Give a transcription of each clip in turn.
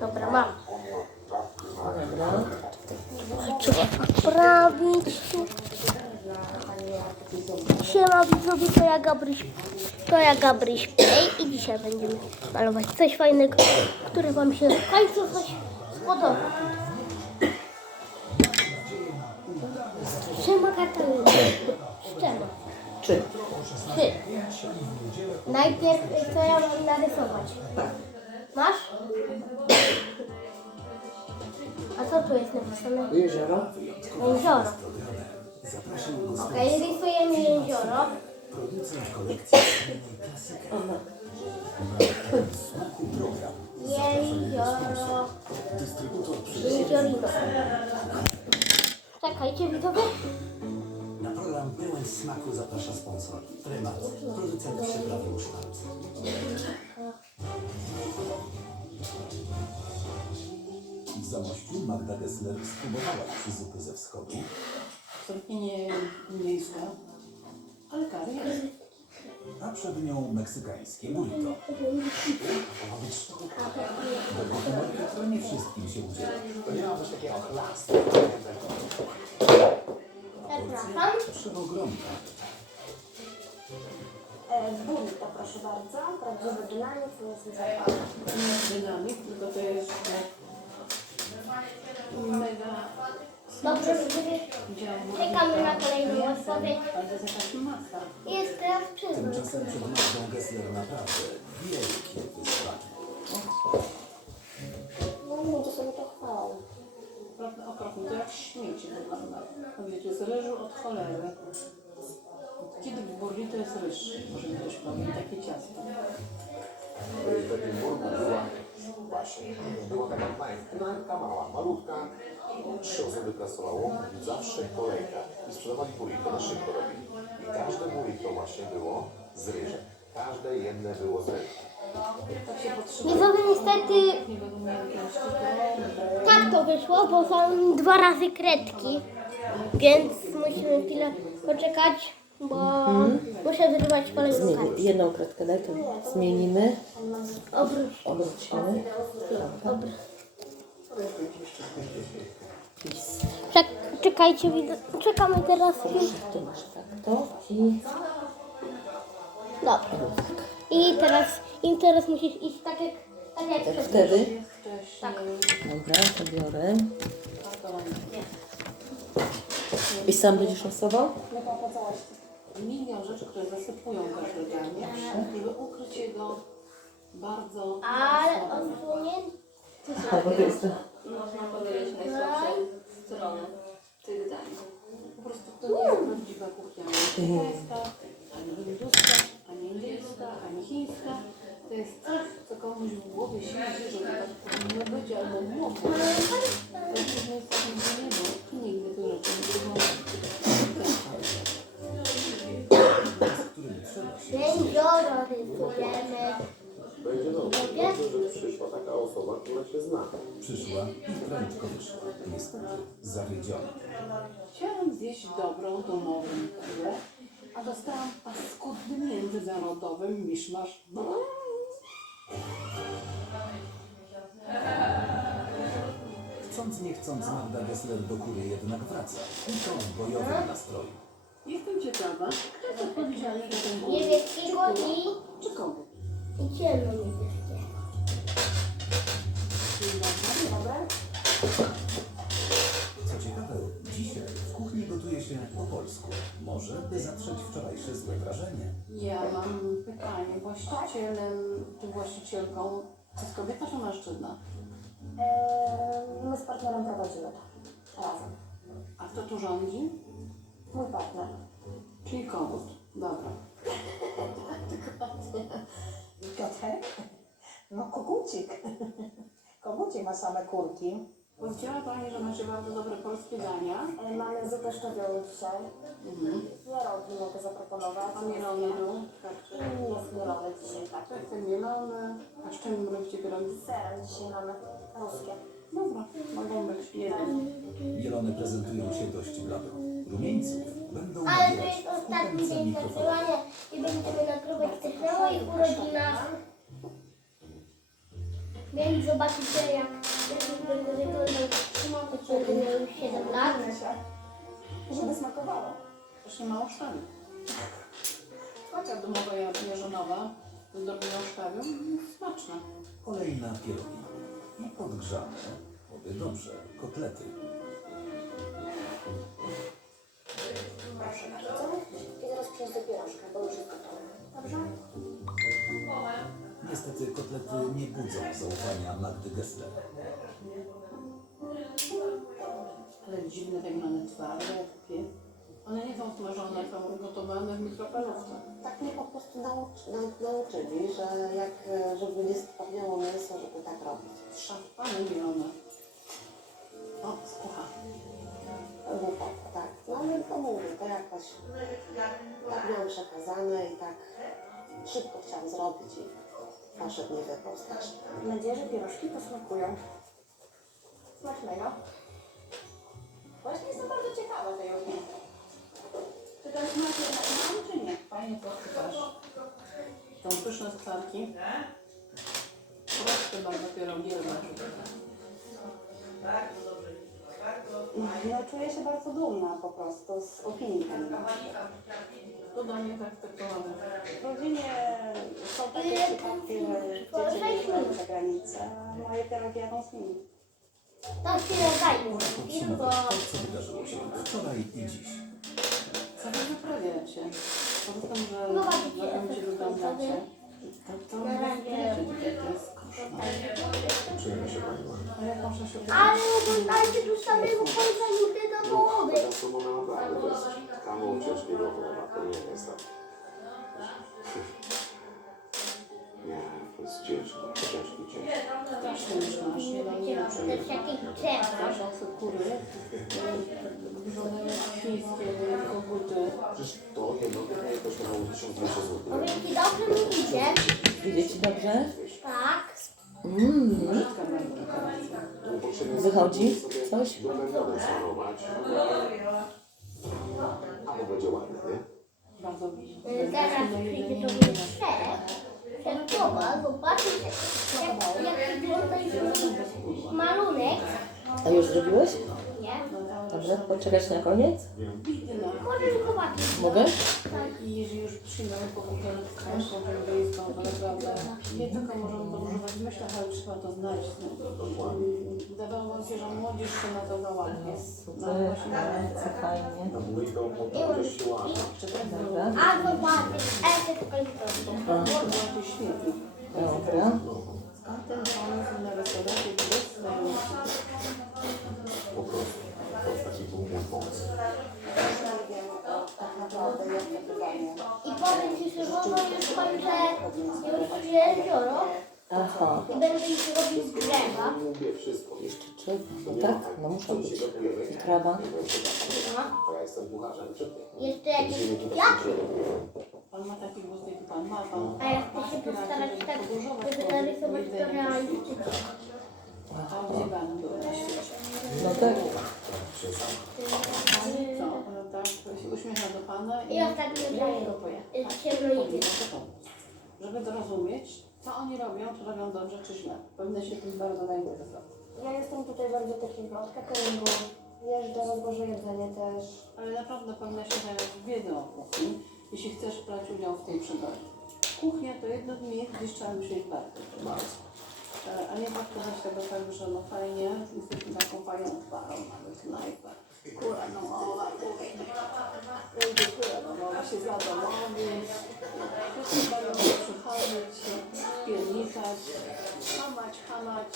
Dobra, mam. Dobra. Trzeba poprawić. Siema widzowie, to ja Gabryś, to ja Gabryś Play i dzisiaj będziemy malować coś fajnego, które wam się w końcu coś spodoba. Siema Katarzyna. Siema. Czy? Ty. Najpierw co ja mam narysować? Tu jest napisane? Jezioro. Jezioro. Okej, rysujemy jezioro. Jezioro. Jeziorino. Czekajcie widzowie. Na program Pełen Smaku zaprasza sponsor Prymat, producent przyprawy musztardy. W Zamościu Magda Gessler spróbowała zupy ze wschodu. Absolutnie nie miejska, ale kary jest. a przed nią meksykańskie burrito. To nie wszystkim się udziela. Zapraszam. Przeogromna. E, Burrito, proszę bardzo. Prawdziwy dynamit, nie jest zapach. Dynamik, tylko to jest e, mega Dobrze widzowie. Czekamy na kolejną odpowiedź. Ale to jest. Jest teraz przyzwyczaj. Tymczasem przed Magdą Gessler naprawdę wielkie wyzwanie. No ludzie sobie to chwalą. Naprawdę okropnie, to jak śmieci wygląda. No Wiecie, z ryżu od cholery. Kiedy w burrito jest ryż, może ktoś powie, takie ciasto. w Edynburgu była właśnie, była taka knajpka mała, malutka, trzy osoby pracowało, zawsze kolejka i sprzedawali burrito, na szybko robili. I każde burrito właśnie było z ryżem. Każde jedne było z ryżem. Widzowie niestety tak to wyszło, bo są dwa razy kredki. Więc musimy chwilę poczekać, bo muszę wyrwać kolejną Zmieni. kartę. Jedną kredkę daj, to zmienimy. Obróć. Obrócimy. Obróć. Pis. Czek, czekajcie, widzę. Czekamy teraz. Tu masz tak to i Dobra. I teraz, i teraz musisz iść tak jak, tak jak tak przed wtedy. wcześniej Dobra, to biorę. I sam będziesz losował? Milion rzeczy, które zasypują każde danie, żeby ukryć jego bardzo Ale odsłonięty. A, bo to jest. Można powiedzieć najsłabsze strony tych dań. Po prostu to nie jest prawdziwa kuchnia amerykańska, ani hinduska, ani indyjska, ani chińska. To jest coś, co komuś w głowie siedzi, że tak powinno być, albo mogło. To jest miejsce, gdzie nie było. Tu nigdy tych rzeczy nie było. Jezioro rysujemy. Będzie dobrze, dobrze, że przyszła taka osoba, która się zna. przyszła i prędko wyszła. Niestety zawiedziona. Chciałam zjeść dobrą, domową kawę, a dostałam paskudny międzynarodowy miszmasz. Chcąc nie chcąc Magda Gessler do góry jednak wraca. I to w bojowym nastroju. Jestem ciekawa, kto jest odpowiedzialny za ten głód? Niebieskiego i, Czy kogo? i ciemno niebieskie. Co ciekawe, dzisiaj w kuchni gotuje się po polsku. Może by zatrzeć wczorajsze złe wrażenie. Ja mam pytanie. Właścicielem czy właścicielką to jest kobieta czy mężczyzna? E, my z partnerem prowadzimy to. Razem. A kto tu rządzi? Mój partner. Czyli kogut. Dobra. Piotrek? No kogucik. Kogucik ma same kurki. Powiedziała Pani, że macie bardzo dobre polskie dania. E, mamy zupę szczawiołą dzisiaj. Mhm. Pierogi mogę zaproponować. A mielony był? Tak. I jest mielony dzisiaj, tak. To jest ten mielony. A z czym robicie pierogi? Z serem dzisiaj mamy. Ruskie. Dobra, mogą być jeden. Jelone prezentują się dość blado. Rumieńców będą Ale to jest ostatni dzień festiwalu i będziemy nagrywać też na moich urodzinach. Więc zobaczycie jak jak będę wyglądał. Będę miał już 7 lat. Żeby smakowało. Też nie ma oszczędu. Taka domowa jarzynowa z drobną sztawią smaczna. Kolejna pierogi. I podgrzane. Oby dobrze. Kotlety. Bo już jest gotowe. Dobrze? Niestety kotlety nie budzą zaufania Magdy Gessler. Ale dziwne tak one twarde, jak pies. One nie są smażone, są gotowane w mikrofalówce. Tak mnie po prostu nauczy, nau, nauczyli, że jak, e, żeby nie spadniało mięso, żeby tak robić. Szafany mielone. To to jakoś tak miałam przekazane i tak szybko chciałam zrobić i poszedł nie wypał strasznie. Mam nadzieję, że pierożki posmakują. Smacznego. Właśnie jestem bardzo ciekawa tej opinii. Czy to jest macie mam, czy nie? Fajnie podpytasz. Są pyszne sklarki. Proste bardzo pierogi, zobaczyć. No, czuję się bardzo dumna po prostu z opinii. To do mnie tak. W rodzinie są takie przypadki, że dzieci wyjeżdżają za granicę, a moje pierogi jadą z nimi. To się to, co wydarzyło się wczoraj i dziś. Sobie wyprawiacie. Poza tym, że No, ładnie się znakomicie efekt wyglądacie. To, to tutaj to jest koszmar. Przyjemnie się pani ma. A jak muszę się Ale oglądajcie do samego końca nigdy do połowy. Taka suma na naprawdę to jest kawał ciężkiego chleba, to nie jest tak. Nie, to jest ciężki, ciężki, ciężki. Strasznie już masz, nie dam nie Też jakieś drzewa. Masz osy kury, jak chińskie koguty. Przecież to jedno pytanie kosztowało 1200 zł. Powiem ci, dobrze mi idzie. Idzie ci dobrze? Tak. Mmm. Wychodzi coś? A to będzie ładne, nie? Bardzo Y, Zaraz przyjdzie do mnie Boba, zobaczysz jak, jak wygląda malunek. A już zrobiłeś? Nie? Dobrze, poczekać na koniec? Możesz zobaczyć. Mogę? I jeżeli już przyjmę po to naprawdę nie tylko możemy podróżować w myślach, ale trzeba to znać. Wydawało mi się, że młodzież się na to załapie. No ale właśnie Co fajnie. Na mój dom to też się tak Dobra. A zobaczysz, efekt końcowy. byłoby świetnie. Dobra. A ten pomysł na restaurację znajomości. Po prostu. To jest taki był mój pomysł. Tak naprawdę jak to. I powiem ci szczerze, już kończę już jezioro Aha. i będę już robił z drzewa. Jeszcze trzeba. No tak, no dzisiaj być. I trawa. No. Ja czy? Jeszcze jakieś kwiaty. Pan ma taki głos, jaki pan ma. Pan A ja chcę się postarać tak, żeby narysować to realistycznie. A gdzie pan był na świecie? No tak. Co? No tak, się uśmiecha do pana i I ostatnio daję to pojechać. ciemno i Powinno to pomóc. Co oni robią, czy robią dobrze, czy źle. Powinny się tym bardzo zainteresować. Ja jestem tutaj bardzo takim cateringu. Jeżdżę, rozwożę jedzenie też. Ale naprawdę powinna się zająć wiedzą o kuchni, jeśli chcesz brać udział w tej przygody. Kuchnia to jedno z miejsc, gdzie trzeba myśleć bardzo. Bardzo. E, A nie traktować tego tak, że no fajnie, jesteśmy taką fajną parą, mamy knajpę. Kura domowa, kura domowa się zadomowić, wszyscy się przychodzić, pierniczać, hamać, hamać.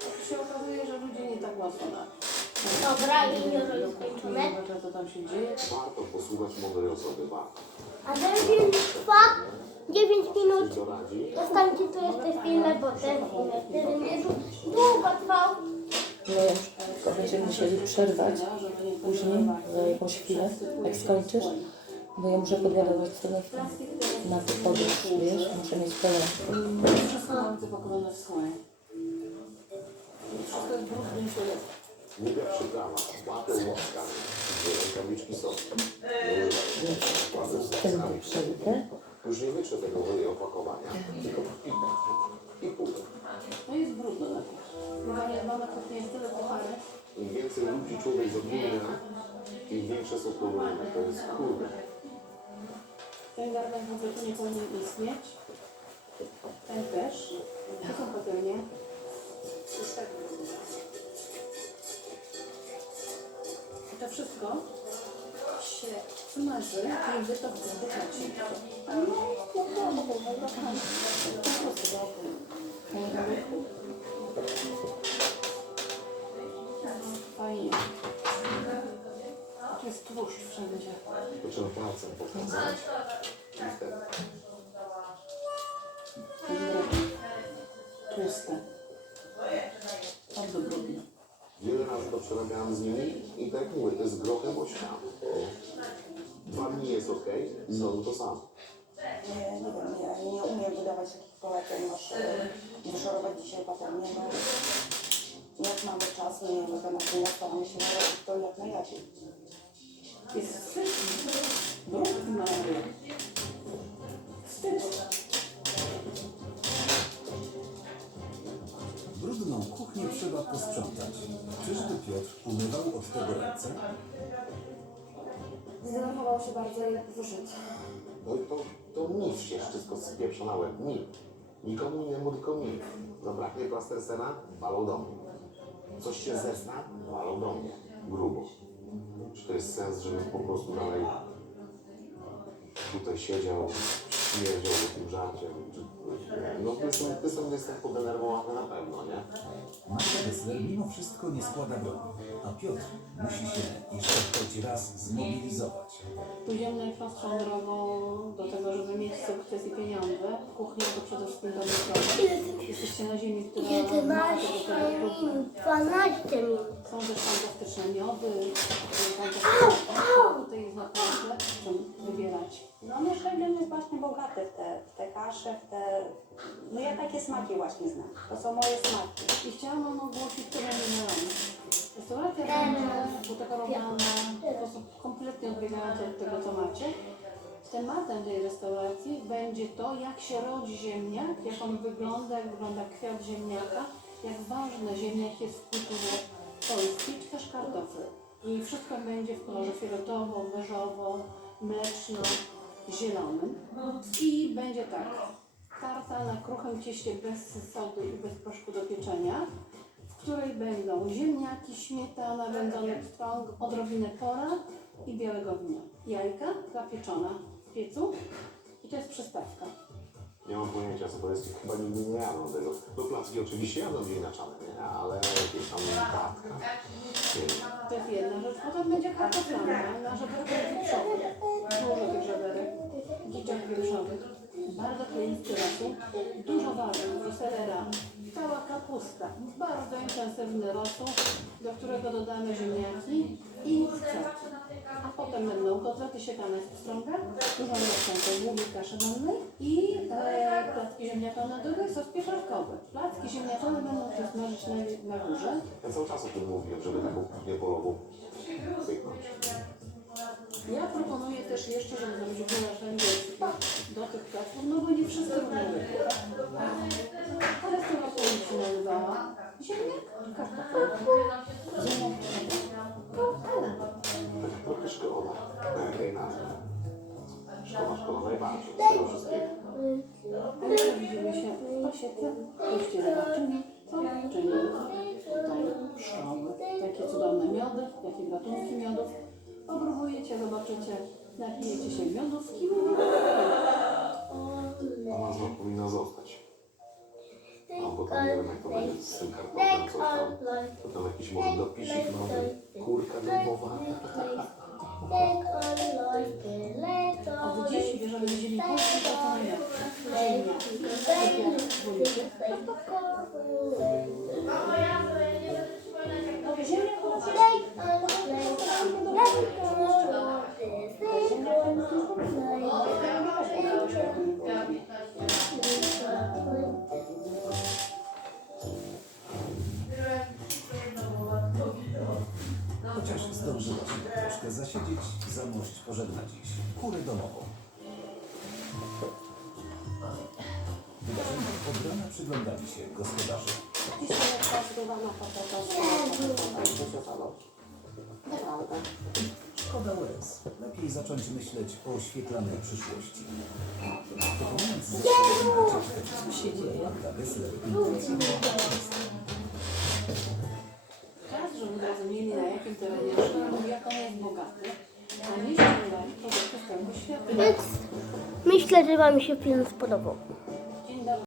A się okazuje, że ludzie nie tak łatwo na Dobra, jezioro jest skończone. Zobaczę, co tam się dzieje. Warto posłuchać mądrej osoby, warto. A ten film trwa 9 minut. Zostańcie tu jeszcze chwilę, bo ten film dłu- długo trwał. No ja już będziemy musieli przerwać później za jakąś chwilę, jak skończysz. Bo ja muszę podładować telefon na podróż, wiesz, muszę mieć pełen. Wszystko pokonane w słonie. Wszystko jest brudne się jest. Głupia przyprawa. Łapę łoskami. Rękawiczki są. Z łoskami. przejdę. Już nie wytrze tego jej opakowania, tylko w i pół. To jest brudno na jest tyle. Im więcej ludzi człowiek zatrudnia, tym większe są problemy. To jest kurde. Ten garnek w tu nie powinien istnieć. Ten też. Tu są patelnie. I to wszystko się smaży wy to wdychacie. No, no, no, no, no, no, Po prostu. Fajnie. Tu jest tłuszcz wszędzie. To trzeba palcem pokazać. Niestety. Tłuste. Bardzo brudne. Wiele razy to przerabiałem z nimi i tak jak mówię, to jest grochem o ścian. Dwa dni jest ok, znowu to samo. Nie, nie wiem, ja nie umiem wydawać takich poleceń, masz e, wyszorować dzisiaj patelnię, no jak mamy czas, nie jemy to na chwilę, staramy się narobić to jak najlepiej. Jest wstyd. Brudno. Wstyd. Brudną kuchnię trzeba posprzątać. Czyżby Piotr umywał od tego ręce? Zdenerwował się bardzo i wyszedł. No i to, to nic się wszystko spieprza na łeb. Nic. Nikomu innemu, tylko mi. Zabraknie plastersena, walą do mnie. Coś się zesna, walą do mnie. Grubo. Czy to jest sens, żebym po prostu dalej tutaj siedział, śmierdział tym żarciem? Czy, no jestem, jestem, jestem podenerwowany na pewno, nie? Magda Gessler mimo wszystko nie składa broni, a Piotr musi się jeszcze choć raz zmobilizować. Pójdziemy najprostszą drogą do tego, żeby mieć sukces i pieniądze. Kuchnia to przede wszystkim dobry produkt. Jesteście na ziemi, która ma tego 11 produktu. minut, 12 minut. Są też fantastyczne miody, fantastyczne tutaj jest naprawdę czym wybierać. No nasz region jest właśnie bogaty w te, w te kasze, w te... No ja takie smaki właśnie znam. To są moje smaki. I chciałam ogłosić kolejny melon. Restauracja będzie udekorowała w sposób kompletnie odbiegający od tego, co macie. Tematem tej restauracji będzie to, jak się rodzi ziemniak, jak on wygląda, jak wygląda kwiat ziemniaka, jak ważny ziemniak jest w kulturze polskiej, czy też kartofle. I wszystko będzie w kolorze fioletowo, beżowo, mleczno, zielonym. I będzie tak, tarta na kruchym cieście bez sodu i bez proszku do pieczenia, w której będą ziemniaki, śmietana, wędzony pstrąg, odrobinę pora i białego wina. Jajka zapieczona w piecu i to jest przystawka. Nie mam pojęcia, co to jest. Chyba nigdy nie jadłem tego. No placki oczywiście jadłem ziemniaczane, nie? Ale jakieś tam wiem. To jest jedna rzecz. Potem będzie kartoflana na żeberkach wieprzowych. Dużo tych żeberek. Giczek wieprzowych. Bardzo kleisty rosół. Dużo warzyw, selera. Cała kapusta. Bardzo intensywny rosół, do którego dodamy ziemniaki i kwiatki. A potem będą kotlety siekane z pstrąga, dużo mięsa, głównie kaszy mannej i e, placki ziemniaczane do sos pieczarkowy. Placki ziemniaczane będą się smażyć na, na górze. Ja cały czas o tym mówiłem, żeby taką kuchnię polową. Ja proponuję też jeszcze, żeby zrobić gulasz węgierski do tych placków, no bo nie wszyscy lubią łyby. Ale co mi się nazywała? Trochę szkoda. Tej nazwy. Szkoda, szkoda najbardziej tego wszystkiego. Ale się w pasiece. Pójście zobaczymy. Jakie cudowne miody, jakie gatunki miodów. Popróbujecie, zobaczycie, napijecie się miodówki. A potem jakiś co przed przyglądali się gospodarze. Dzisiaj jest zgrywana fotografia. Naprawdę. Szkoda łez. Lepiej zacząć myśleć o oświetlanej przyszłości. Proponując Co się dzieje? Magda Gessler intuicyjnie Czas, żeby zrozumieli na jakim terenie żyją, jak on jest bogaty, a nie z świata. Więc myślę, że Wam się film spodobał.